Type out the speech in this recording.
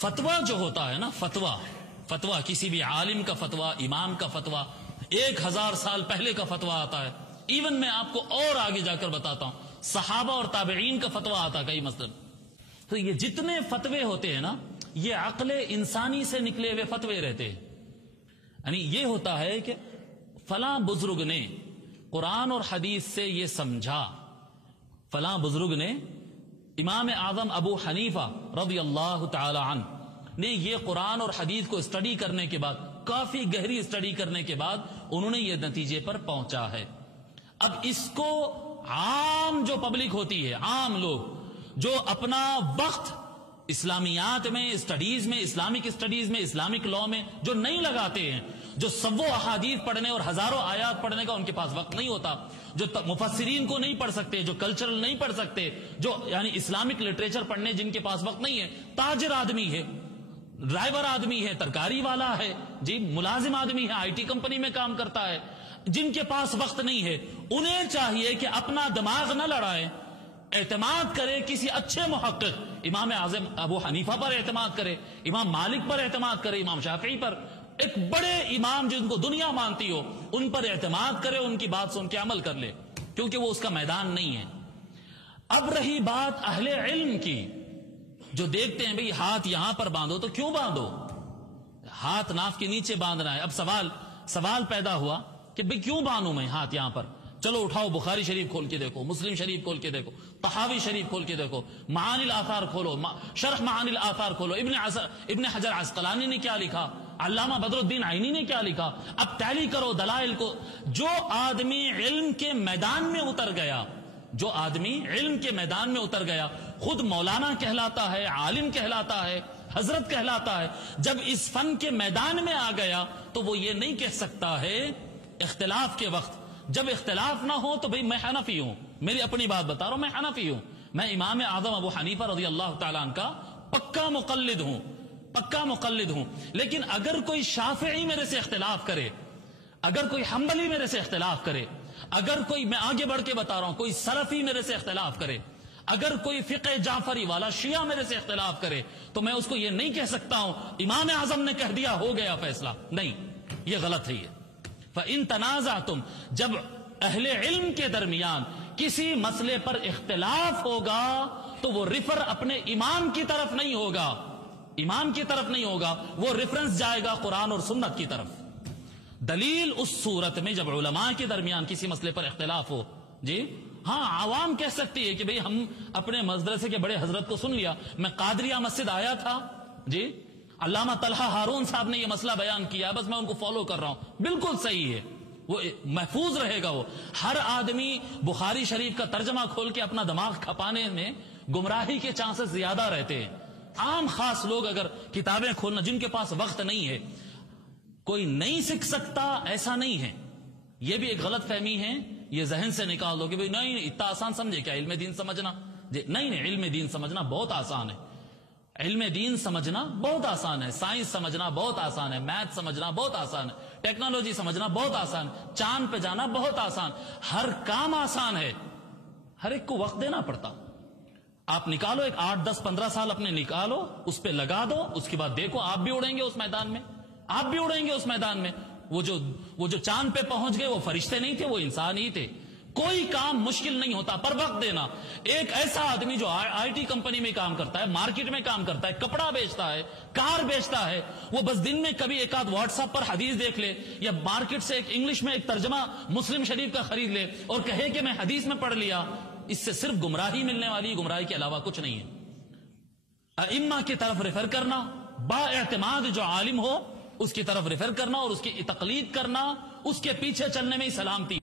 فتویٰ جو ہوتا ہے نا، فتویٰ کسی بھی عالم کا فتویٰ، امام کا فتویٰ، 1000 سال پہلے کا فتویٰ آتا ہے. ایون میں آپ کو اور آگے جا کر بتاتا ہوں، صحابہ اور تابعین کا فتویٰ آتا کئی مثلاً. تو یہ جتنے فتوے ہوتے ہیں نا، یہ عقل انسانی سے نکلے ہوئے فتوے رہتے ہیں. یعنی یہ ہوتا ہے کہ فلاں بزرگ نے قرآن اور حدیث سے یہ سمجھا، فلاں بزرگ نے، امام اعظم ابو حنیفہ رضی اللہ تعالی عنہ نے یہ قرآن اور حدیث کو اسٹڈی کرنے کے بعد، کافی گہری اسٹڈی کرنے کے بعد انہوں نے یہ نتیجے پر پہنچا ہے. اب اس کو عام جو پبلک ہوتی ہے، عام لوگ جو اپنا وقت اسلامیات میں، اسٹڈیز میں، اسلامک اسٹڈیز میں، اسلامک لاء میں جو نہیں لگاتے ہیں، جو سو احادیث پڑھنے اور ہزاروں آیات پڑھنے کا ان کے پاس وقت نہیں ہوتا، جو مفسرین کو نہیں پڑھ سکتے، جو کلچرل نہیں پڑھ سکتے، جو یعنی اسلامک لٹریچر پڑھنے جن کے پاس وقت نہیں ہے، تاجر آدمی ہے، ڈرائیور آدمی ہے، ترکاری والا ہے، جی ملازم آدمی ہے، آئی ٹی کمپنی میں کام کرتا ہے، جن کے پاس وقت نہیں ہے، انہیں چاہیے کہ اپنا دماغ نہ لڑائیں، اعتماد کرے کسی اچھے محقق، امام اعظم ابو حنیفہ پر اعتماد کرے، امام مالک پر اعتماد کرے، امام شافعی پر، ایک بڑے امام جن کو دنیا مانتی ہو ان پر اعتماد کرے، ان کی بات سن کے عمل کر لے، کیونکہ وہ اس کا میدان نہیں ہے. اب رہی بات اہل علم کی، جو دیکھتے ہیں بھئی ہاتھ یہاں پر باندھو، تو کیوں باندھو؟ ہاتھ ناف کے نیچے باندھنا ہے. اب سوال پیدا ہوا کہ بھئی کیوں باندھوں میں ہاتھ یہاں پر؟ چلو اٹھاؤ بخاری شریف کھول کے دیکھو، مسلم شریف کھول کے دیکھو، طحاوی شریف کھول کے دیکھو، معانی الآثار کھولو، شرح معانی الآثار کھولو، ابن حجر عسقلانی نے کیا لکھا، علامہ بدر الدین عینی نے کیا لکھا. اب ٹیلی کرو دلائل کو. جو آدمی علم کے میدان میں اتر گیا، جو آدمی علم کے میدان میں اتر گیا، خود مولانا کہلاتا ہے، عالم کہلاتا ہے، حضرت کہلاتا ہے، جب اس فن کے میدان میں آ گیا تو وہ یہ نہیں کہہ سکتا ہے اختلاف کے وقت، جب اختلاف نہ ہو تو بھئی میں حنفی ہوں، میری اپنی بات بتا رہا ہوں، میں حنفی ہوں، میں امام اعظم ابو حنیفہ رضی اللہ تعالیٰ عنہ کا پکا مقلد ہوں. لیکن اگر کوئی شافعی میرے سے اختلاف کرے، اگر کوئی حنبلی میرے سے اختلاف کرے، اگر کوئی، میں آگے بڑھ کے بتا رہا ہوں، کوئی سلفی میرے سے اختلاف کرے، اگر کوئی فقہ جعفری والا شیعہ میرے سے اختلاف کرے، تو میں اس کو یہ نہیں کہہ سکتا ہوں امام اعظم نے کہہ دیا ہو گیا فیصلہ. نہیں، یہ غلط ہے. یہ فَإِن تَنَازَعْتُمْ، جب اہل علم کے درمیان کسی مسئلے پر اختلاف ہوگا تو وہ ریفر اپنے امام کی طرف نہیں ہوگا، امام کی طرف نہیں ہوگا، وہ ریفرنس جائے گا قرآن اور سنت کی طرف. دلیل اس صورت میں جب علماء کے درمیان کسی مسئلے پر اختلاف ہو، جی ہاں عوام کہہ سکتی ہے کہ بھئی ہم اپنے مدرسے کے بڑے حضرت کو سن لیا، میں قادریہ مسجد آیا تھا، جی علامہ طلحہ ہارون صاحب نے یہ مسئلہ بیان کیا، بس میں ان کو فالو کر رہا ہوں، بالکل صحیح ہے، وہ محفوظ رہے گا. وہ ہر آدمی بخاری شریف کا ترجمہ کھول کے اپنا دماغ کھپانے میں گمراہی کے چانسز زیادہ رہتے ہیں. عام خاص لوگ اگر کتابیں کھولنا، جن کے پاس وقت نہیں ہے، کوئی نہیں سیکھ سکتا ایسا نہیں ہے. یہ بھی ایک غلط فہمی ہے، یہ ذہن سے نکال دو کہ بھئی نہیں اتنا آسان سمجھے کیا علم دین سمجھنا؟ نہیں، علم دین سمجھنا بہت آسان ہے، علم دین سمجھنا بہت آسان ہے، سائنس سمجھنا بہت آسان ہے، میتھ سمجھنا بہت آسان ہے، ٹیکنالوجی سمجھنا بہت آسان ہے، چاند پہ جانا بہت آسان، ہر کام آسان ہے، ہر ایک کو وقت دینا پڑتا. آپ نکالو ایک 8 10 15 سال اپنے نکالو، اس پہ لگا دو، اس کے بعد دیکھو آپ بھی اڑیں گے اس میدان میں، آپ بھی اڑیں گے اس میدان میں. وہ جو چاند پہ پہنچ گئے وہ فرشتے نہیں تھے، وہ انسان ہی تھے. کوئی کام مشکل نہیں ہوتا، پر وقت دینا. ایک ایسا آدمی جو آئی ٹی کمپنی میں کام کرتا ہے، مارکیٹ میں کام کرتا ہے، کپڑا بیچتا ہے، کار بیچتا ہے، وہ بس دن میں کبھی ایک آدھ واٹس ایپ پر حدیث دیکھ لے، یا مارکیٹ سے ایک انگلش میں ایک ترجمہ مسلم شریف کا خرید لے اور کہے کہ میں حدیث میں پڑھ لیا، اس سے صرف گمراہی ملنے والی، گمراہی کے علاوہ کچھ نہیں ہے. ائمہ کی طرف ریفر کرنا، با اعتماد جو عالم ہو اس کی طرف ریفر کرنا اور اس کی تقلید کرنا، اس کے پیچھے چلنے میں ہی سلامتی.